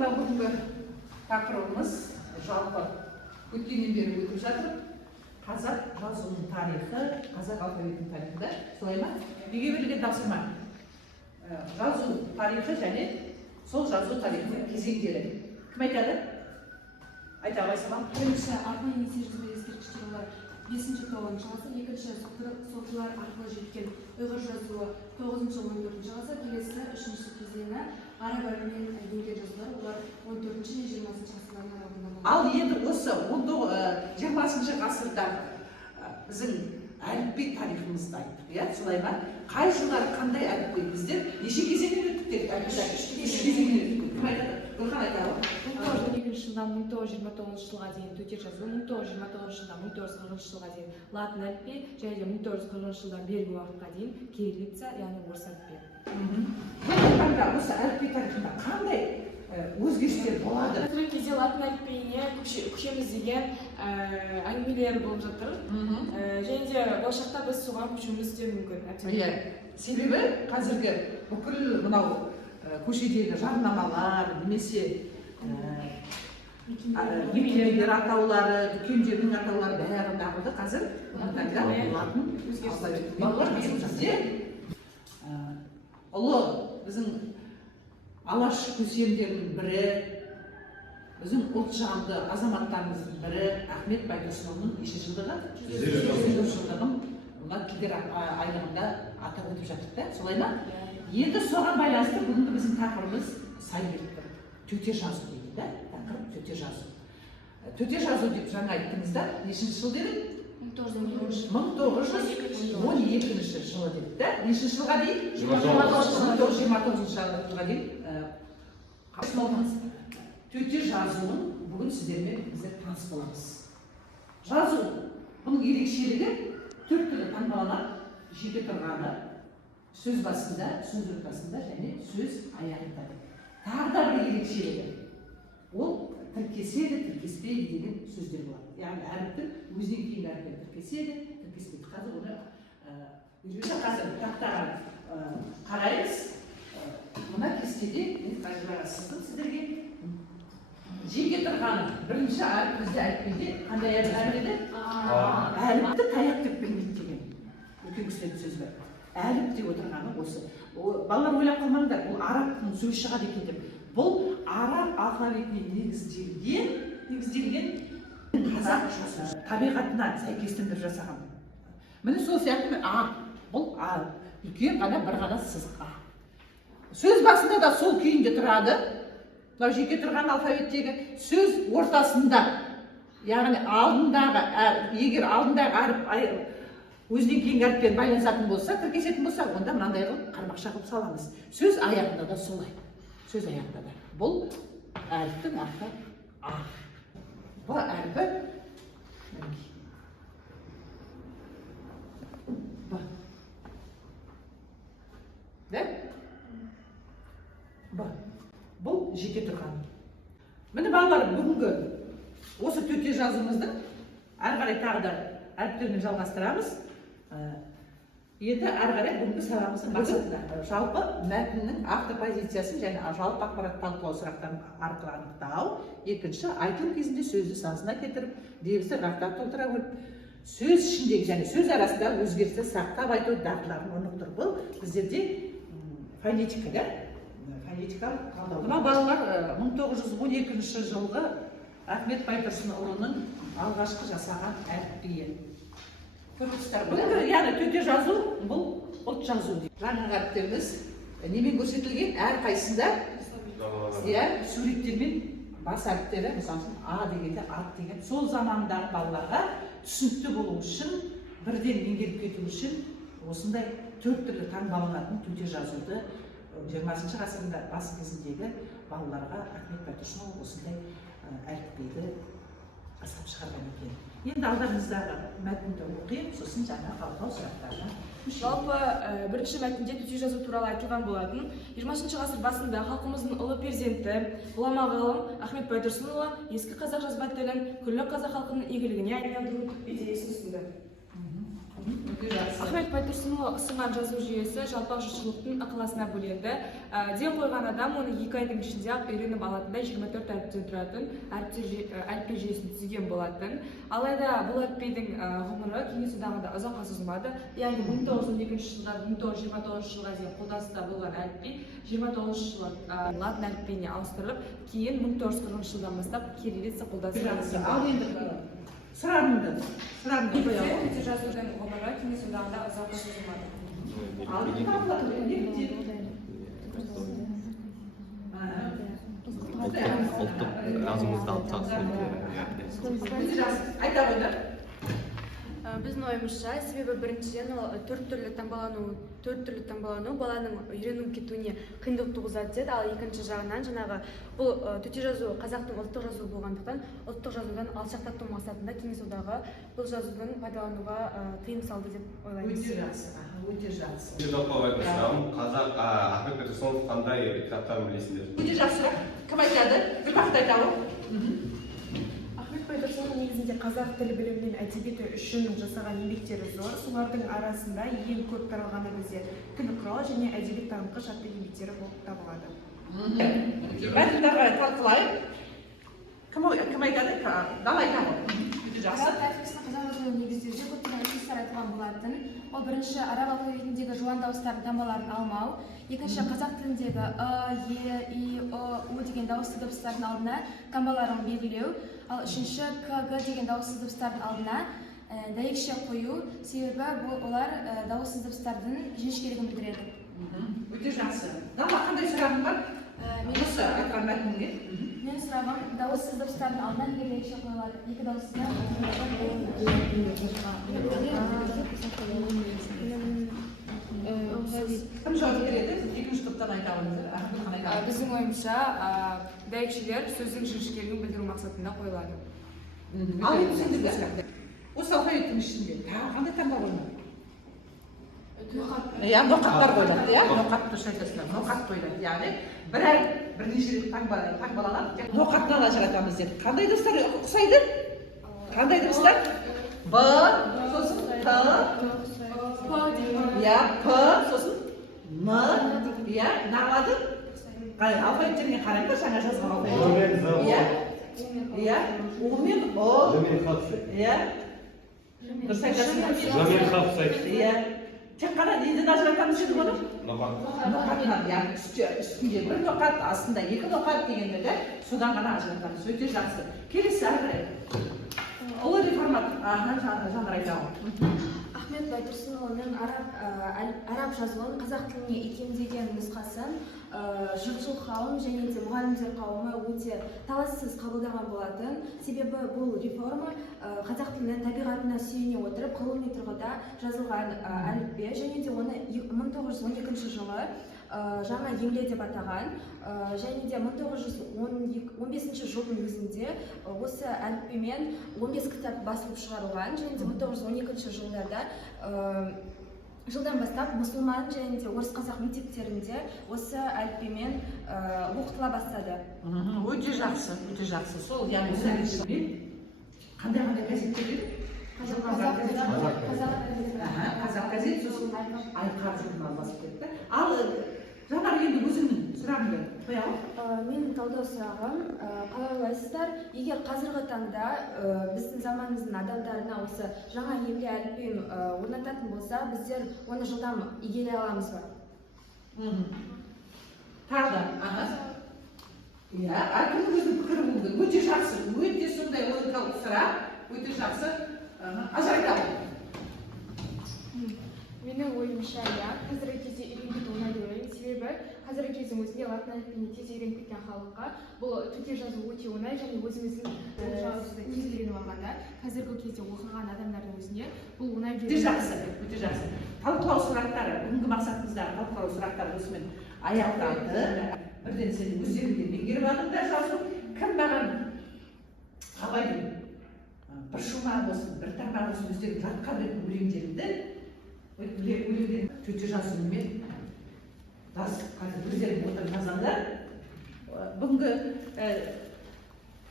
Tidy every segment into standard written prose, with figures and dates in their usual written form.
мына бүгінгі тақырыбымыз жалпы өткеннен бері өтіп жатыр. Қазақ жазуының тарихы, қазақ алфавитінің тарихында, солай ма? Неге берілген тапсырма? Жазу тарихы және сол жазу тарихының кезеңдері. Кім айтады? Айта алайсың. Бірінші арпа еңсерізді ескерткіштер олар 5-9 ғасыр, екінші сопылар арқылы жеткен ұйғыр жазуы 9-14 ғасыр, келесі үшінші кезеңі араб әріпімен енген жазулар, олар 14-20 ғасырлардың аралығында болды. Ал енді осы 20 ғасырда біздің әліпби тарихымызды айттық, иә, солай ма? Қай жылдары қандай әліпби? Біздер неше кезеңнен өттік дедік? Үш кезеңнен өттік. Кім айтады? Гүлхан айтады. 1912 жылдан 1929 жылға дейін төте жазу, 1929 жылдан 1940 жылға дейін латын әліпби, және 1940 жылдан бергі уақытқа дейін кириллица, яғни орыс әліпби. Осы әліпби тарихында қандай өзгерістер болады? Қазіргі кезде латын әліпбиіне көшеміз деген әңгімелер болып жатыр. Және де болашақта біз соған көшуіміз де мүмкін. Иә, себебі қазіргі бүкіл мынау көшедегі жарнамалар, немесе мекемелер атаулары, дүкендердің атаулары бәрі дағылды. қазір таңда латын алфавитімен бізде ұлы біздің алаш көсемдерінің бірі, біздің ұлт жағымды азаматтарымыздың бірі Ахмет Байтұрсынұлының неше жылдығы? 100 жылдығын мына тілдер айлығында атап өтіп жатыр да, солай ма? Енді соған байланысты бүгінгі біздің тақырыбымыз сай келіп тұр. Төте жазу дейді да, тақырып төте жазу. Төте жазу деп жаңа айттыңыздар, нешінші жыл дедік? 1912 жылы дедік да, нешінші жылға дейін? 1929 жылға дейін. Төте жазуын бүгін сіздермен біздер таныс боламыз. Жазу, бұның ерекшелігі төрт түрлі таңбаланады, жеке тұрғаны, сөз басында, сөз ортасында және сөз аяғында. Тағы да бір ерекшелігі. Ол тіркеседі, тіркеспейді деген сөздер болады. Яғни әріптің өзінен кейін әріппен тіркеседі, тіркеспейді. Қазір оны қазір тақтаға қараймыз. Мына кестеде мен қажыраға сыздым сіздерге. Жеке тұрғаны бірінші әріп бізде әліпбиде қандай әріп еді? Әліпті таяқ деп білмейді деген үлкен кісілердің сөзі бар. Әліп деп отырғаны осы. Балалар ойлап қалмаңдар, бұл арабтың сөз шығады екен деп. Бұл араб алфавитіне негізделген қазақ табиғатына сәйкестендіріп жасаған. Міне сол сияқты бұл үлкен ғана бір ғана сызық А. Сөз басында да сол күйінде тұрады. Мынау жеке тұрған алфавиттегі сөз ортасында, яғни алдындағы, егер алдындағы әріп өзінен кейінгі әріппен байланысатын болса, тіркесетін болса, онда мынандай қылып қармақша қылып саламыз. Сөз аяғында да солай. Сөз аяғында да. Бұл әріптің аты А. Бұл әріпі бұл жеке тұрған. Міне балалар, бүгінгі осы төте жазуымыздың әрі қарай тағы да әріптермен жалғастырамыз. Енді әрі қарай бүгінгі сабағымыздың мақсатында жалпы мәтіннің автопозициясын және жалпы ақпарат талқылау сұрақтарын арқылы анықтау. Екінші, айтылым кезінде сөзді сазына кетіріп, дебісті рақтап толтыра көріп, сөз ішіндегі және сөз арасындағы өзгерісті сақтап айту дағдыларын орнықтыру. Бұл біздерде фонетика да? Фонетикалық талдау. Мына балалар 1912 жылғы Ахмет Байтұрсынұлының алғашқы жасаған әліпбиі. Яғни төте жазу, бұл ұлт жазу. Жаңағы әріптеріміз немен көрсетілген? Әрқайсында суреттермен бас әріптері, мысалы А дегенде ат деген, сол замандағы балаларға түсінікті болу үшін, бірден меңгеріп кету үшін осындай төрт түрлі таңбаланатын төте жазуды 20 ғасырында бас кезіндегі балаларға Ахмет Байтұрсынұлы осындай әліпбиді жасап шығарған екен. Енді алдарыңыздағы мәтінді оқиын, сосын жаңа талқылау сұрақтарына. Жалпы бірінші мәтінде төте жазу туралы айтылған болатын. 20 ғасыр басында халқымыздың ұлы перзенті, ғұлама ғалым Ахмет Байтұрсынұлы ескі қазақ жазба тілін күллі қазақ халқының игілігіне айналдыру идеясын ұсынды. Ахмет Байтұрсынұлы ұсынған жазу жүйесі жалпақ жұртшылықтың ықыласына бөленді. Ден қойған адам оны 2 айдың ішінде ақ үйреніп алатындай 24 әріптен тұратын әліпби жүйесін түзген болатын. Алайда бұл әліпбидің ғұмыры Кеңес одағында ұзаққа созылмады. Яғни 1912 жылдан 1929 жылға дейін қолданыста болған әліпби 29 жылы латын әліпбиіне ауыстырылып, кейін 1940 жылдан бастап кириллица қолданыста. Ал енді сұрағымды қоямын. Төте жазудың ғұмыры Кеңес одағында ұзаққа созылмады. Ал енді ұлттық азымызды алып айта қойды. Біздің ойымызша, себебі біріншіден ол төрт түрлі таңбалану баланың үйреніп кетуіне қиындық туғызады деді. Ал екінші жағынан жаңағы бұл төте жазу қазақтың ұлттық жазуы болғандықтан, ұлттық жазудан алшақтату мақсатында Кеңес одағы бұл жазудан пайдалануға тыйым салды деп ойлаймыз. Өте жақсы, өте жақсы. Жалпы айтсам, қазақ Ахмет Байтұрсынов қандай кітаптарын білесіңдер? Өте жақсы. Кім айтады? Bir бақыт айталы. Ахмет Байтұрсынов негізінде қазақ тілі білімі мен әдебиеті үшін жасаған еңбектері зор. Солардың арасында ең көп таралғаны бізде тіл құралы және әдебиет танытқыш атты еңбектері болып табылады. Мәтіндарға талқылайық. Кім айтады? Дала айтады. Өте жақсы. Араб әліпбиесін қазақ жазуын негіздеуде көптеген ұсыныстар айтылған болатын. Ол бірінші араб алфавитіндегі жуан дауыстардың таңбаларын алмау, екінші қазақ тіліндегі е, и, у деген дауысты дыбыстардың алдына таңбаларын белгілеу, ал үшінші к, г деген дауыссыз дыбыстардың алдына дәйекше қою, себебі олар дауыссыз дыбыстардың жіңішкелігін білдіреді. Өте жақсы. Дала қандай сұрағың бар? Осы айтқан мәтінге. Менің сұрағым, дауыссыз дыбыстардың алдына неге дәйекше қойылады? Екі дауыссыз Кім жауап береді? Екінші топтан айта алыңыздар. Біздің ойымызша, дәйекшелер сөздің жіңішкелігін білдіру мақсатында қойылады. Ал енді түсіндірді. Осы алфавиттің ішінде тағы қандай таңба қойылады? Иә, ноқаттар қойылады, иә? Ноқат дұрыс айтасыздар. Ноқат қойылады, яғни бірнеше рет таңбаланады. Ноқаттан ажыратамыз деді. Қандай дыбыстар ұқсайды? Қандай дыбыстар? Б, сосын Т, иә, П, сосын М, иә, нағылады? Алфавиттеріне қараймын да, жаңа жазған алфавит. Иә, У мен О, иә, дұрыс айтасыздар. Иә, тек қана неден ажыратамыз деді оны? Ноқаттан, яғни үстінде бір ноқат, астында екі ноқат дегенде де содан ғана ажыратамыз. Өте жақсы. Келесі әрі ұлы реформат жанр айтамын. Ахмет Байтұрсынұлының араб жазуын қазақ тіліне икемдеген нұсқасын жұртшылық қауым және де мұғалімдер қауымы өте талассыз қабылдаған болатын. Себебі бұл реформа қазақ тілінің табиғатына сүйене отырып ғылыми тұрғыда жазылған әліпби және де оны 1912 жылы жаңа емле деп атаған, және де 1915 жылдың өзінде осы әліпбимен 15 кітап басылып шығарылған, және де 1912 жылдарда жылдан бастап мұсылман және де орыс қазақ мектептерінде осы әліпбимен оқытыла бастады. Өте жақсы, өте жақсы. Сол яғни қандай газеттер еді? Қазақ газет, сосын Айқар журналы басып кетті. Ал жаңағы енді өзіңнің сұрағыңды қоямын. Менің талдау сұрағым, қалай ойлайсыздар, егер қазіргі таңда біздің заманымыздың адамдарына осы жаңа емле әліпбиін орнататын болса, біздер оны жылдам игере аламыз ба? Тағы да. Иә, әркімнің өзінің пікірі болды. Өте жақсы, өте сондай логикалық сұрақ, өте жақсы. Ажыратамын. Менің ойымша, иә, қазіргі кезде үйренуді оңай деп ойлаймын. Себебі қазіргі кездің өзінде латын әліпбиіне тез үйреніп кеткен халыққа бұл төте жазу өте оңай, және өзіміздің жазуды тез үйреніп алғанда қазіргі кезде оқыған адамдардың өзіне бұл оңай деп Өте жақсы, өте жақсы. Талқылау сұрақтары, бүгінгі мақсатымыздағы талқылау сұрақтары осымен аяқталды. Бірден сен өздеріңде меңгеріп алдыңдар жазу. Кім маған абайдың бір шумағы болсын, бір тармағы болсын өздерің жатқа білетін өлеңдерімді өлеңден төте жазуымен қазір өздерің отырып жазғандар. Бүгінгі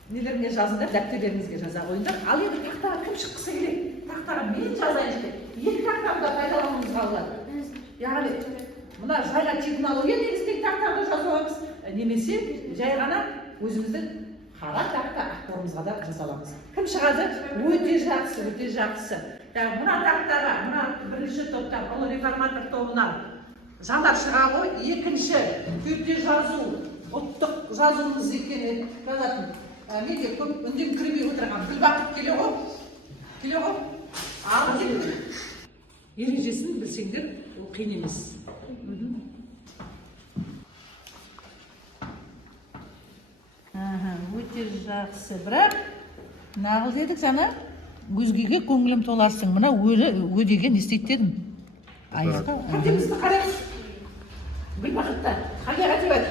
нелеріңе жазыңдар, дәптерлеріңізге жаза қойыңдар. Ал енді тақтаға кім шыққысы келеді? Тақтаға мен жазайын деп, екі тақтаны да пайдалануымыз мысалы. Яғни мына жайға технология негізіндегі тақтарды жазып аламыз, немесе жай ғана өзіміздің қара тақта ақпарымызға да жаза аламыз. Кім шығады? Өте жақсы, өте жақсы. Мына тақтаға, мына бірінші топтан, ол реформатор тобынан жандар шыға ғой. Екінші төте жазу, ұлттық жазуымыз екенін жазатын. Менде көп үндем кірмей отырған бір бақыт келе ғой. Ал ережесін білсеңдер, ол қиын емес. Өте жақсы, бірақ нағыл дедік жаңа, өзгеге көңілім толарсың. Мына ө деген не істейді дедім. Қатемізді қараймыз. Гүл бақытта, қандай қате бар?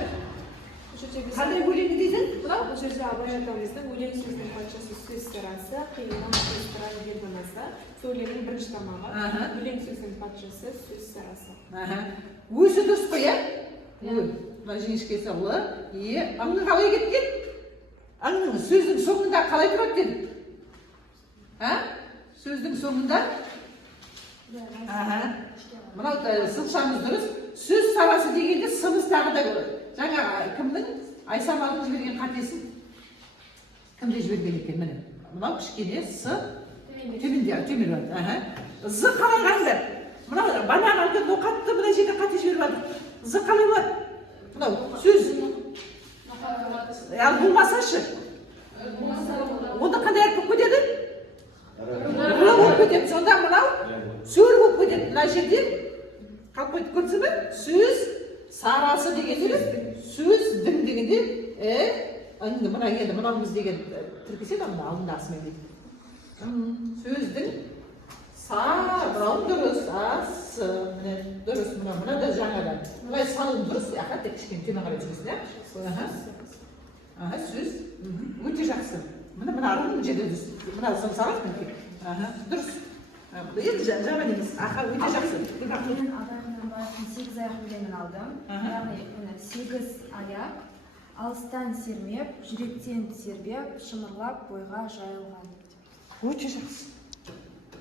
Қандай өлеңі дейсің? Бұл жерде Абай атамыздың өлең сөздің патшасы сөз сарасы, қиыннан сөз сара бердімаса, сөйлемнің бірінші тамағы, өлең сөздің патшасы сөз сарасы. Өзі дұрыс қой, ә? Мына жіңішкесі ұлы, аңның қалай кеткен? Аңның сөздің соңында қалай тұрады дедім? Сөздің соңында? Мынау сызшамыз дұрыс. Сөз сарасы дегенде сымыз тағы да жаңа кімнің? Айсамалдың жіберген қатесін кімде жіберген екен? Міне. Мынау кішкене с төмен бар. З қалай қаңдар? Мынау банан алды, ноқатты мына жерде қате жіберіп алды. З қалай болады? Мынау сөз. Ал болмасашы. Онда қандай әріп болып кетеді? Р болып кетеді. Сонда мынау сөр болып кетеді. Мына жерде қалып қойды, көрсің бе? Сөз сарасы дегенде, сөздің дегенде, мына енді мынауымыз деген тіркесе ба, мына алдындағысымен дейді. Сөздің мынау дұрыс, дұрыс, мына да жаңадан. Бұлай салым дұрыс, тек кішкене төмен қарай жүресің, сөз, өте жақсы. Мына арының жерде дұрыс, мына сарасы мінекей. Дұрыс. Енді жаман емес, өте жақсы. Мен Абайханнан баратын 8 аяқ өлеңін алдым. Яғни 8 аяқ, алыстан сермеп, жүректен сербеп, шымырлап бойға жайылған. Өте жақсы.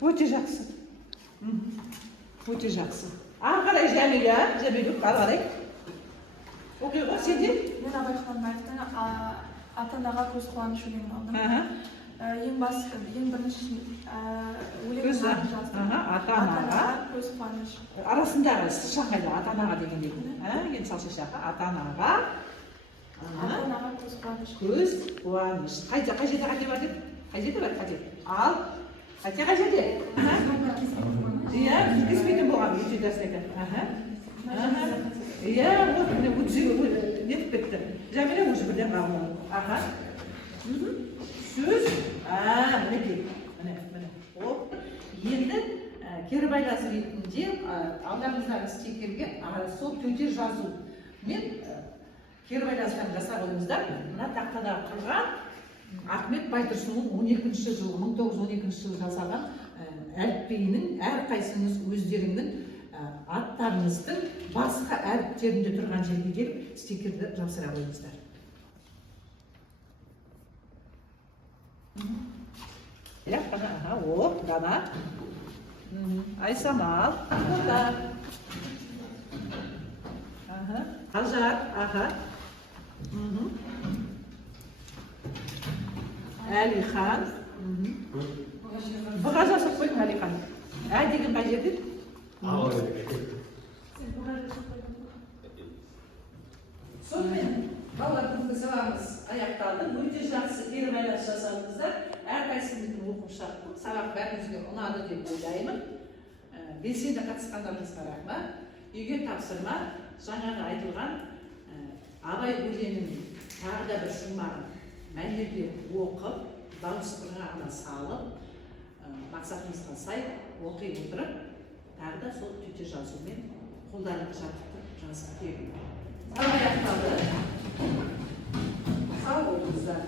Өте жақсы. Өте жақсы. Ары қарай Жәмила, ары қарай. Оқиға, сенде? Мен Абайханнан ата-анаға көз қуаныш өлеңін алдым. Ең бірінші өлеңін жаздым. Ата-анаға көз қуаныш. Арасындағы шақайда ата-анаға деген дейді. Енді салшы шақа, ата-анаға көз қуаныш. Көз қуаныш. Қай жерде қате бар деп? Қай жерде бар қате? Ал, қате қай жерде? Иә, кезбейтін болған, өте дәсін екен. Иә, нетіп кетті. Жәмиле өзі бірден қалмады. Сөз, мінекей, міне. Енді кері байласы ретінде алдамыздағы стикерге сол төте жазу. Мен кері байласынан жасап ойымызда мына тақтадағы тұрған Ахмет Байтұрсынның 12-ші жылы, 1912 жылы жасаған әліпбиінің әрқайсыңыз өздеріңнің аттарыңыздың басқа әріптерінде тұрған жерге келіп стикерді жапсыра қойыңыздар. Дана. Айсамал. Ажар. Әлихан. Бұға жасып қойдың Әлихан. Деген қай жерде? Сонымен балалар күнгі сабағымыз аяқталды. Өте жақсы кері байлас жасадыңыздар. Әрқайсымыздың оқушылардың сабақ бәріңізге ұнады деп ойлаймын. Белсенді қатысқандарыңызға рахмат. Үйге тапсырма жаңағы айтылған Абай өлеңінің тағы да бір шумағын мәнерлеп оқып, дауыс ырғағына салып, мақсатымызға сай оқи отырып, тағы да сол төте жазумен қолдарыңды жаттықтырып жазып беру. Сау аяқталды. Сау болыңыздар.